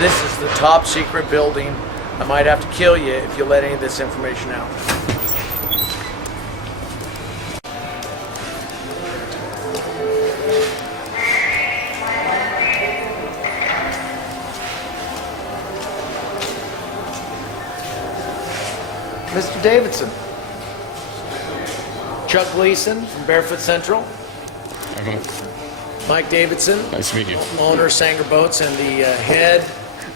This is the top secret building. I might have to kill you if you let any of this information out. Mr. Davidson. Chuck Gleason from Barefoot Central. Mike Davidson. Nice to meet you. Owner of Sanger Boats and the head,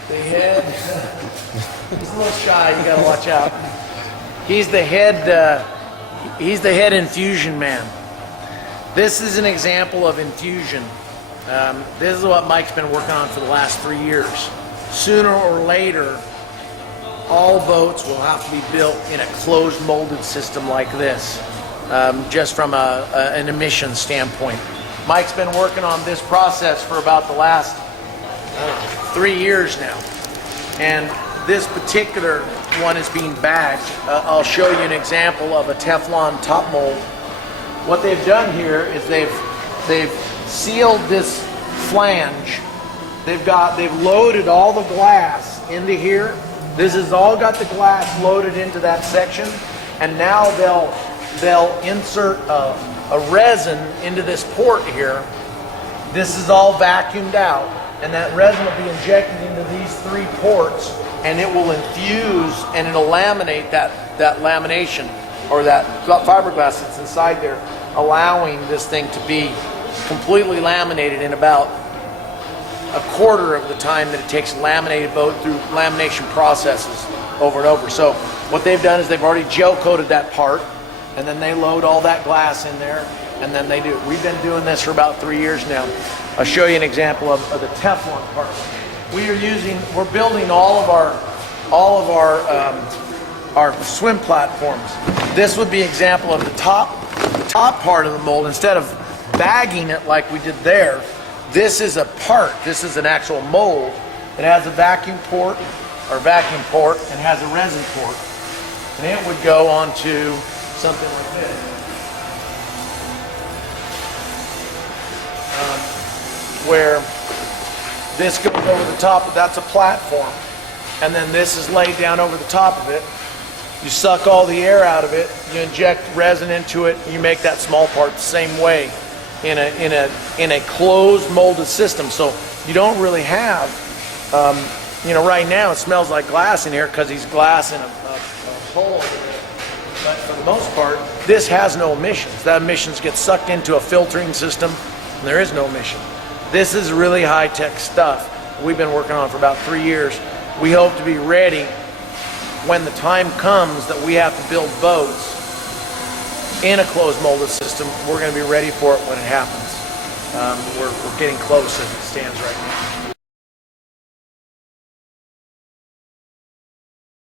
he's a little shy, you gotta watch out. He's the head infusion man. This is an example of infusion. This is what Mike's been working on for the last 3 years. Sooner or later, all boats will have to be built in a closed molded system like this, just from an emission standpoint. Mike's been working on this process for about the last 3 years now. And this particular one is being bagged. I'll show you an example of a Teflon top mold. What they've done here is they've sealed this flange. They've loaded all the glass into here. This has all got the glass loaded into that section, and now they'll insert a resin into this port here. This is all vacuumed out, and that resin will be injected into these 3 ports, and it will infuse and it'll laminate that lamination, or that fiberglass that's inside there, allowing this thing to be completely laminated in about a quarter of the time that it takes a laminated boat through lamination processes over and over. So what they've done is they've already gel coated that part, and then they load all that glass in there, and then they do it. We've been doing this for about 3 years now. I'll show you an example of the Teflon part. We're building all of our swim platforms. This would be an example of the top part of the mold. Instead of bagging it like we did there, this is a part. This is an actual mold. It has a vacuum port and has a resin port, and it would go onto something like this. Where this goes over the top, that's a platform, and then this is laid down over the top of it. You suck all the air out of it, you inject resin into it, you make that small part the same way in a closed molded system. So you don't really have, right now it smells like glass in here because he's glass in a hole over there. But for the most part, this has no emissions. That emissions get sucked into a filtering system, and there is no emission. This is really high-tech stuff we've been working on for about 3 years. We hope to be ready when the time comes that we have to build boats in a closed molded system. We're going to be ready for it when it happens. We're getting close as it stands right now.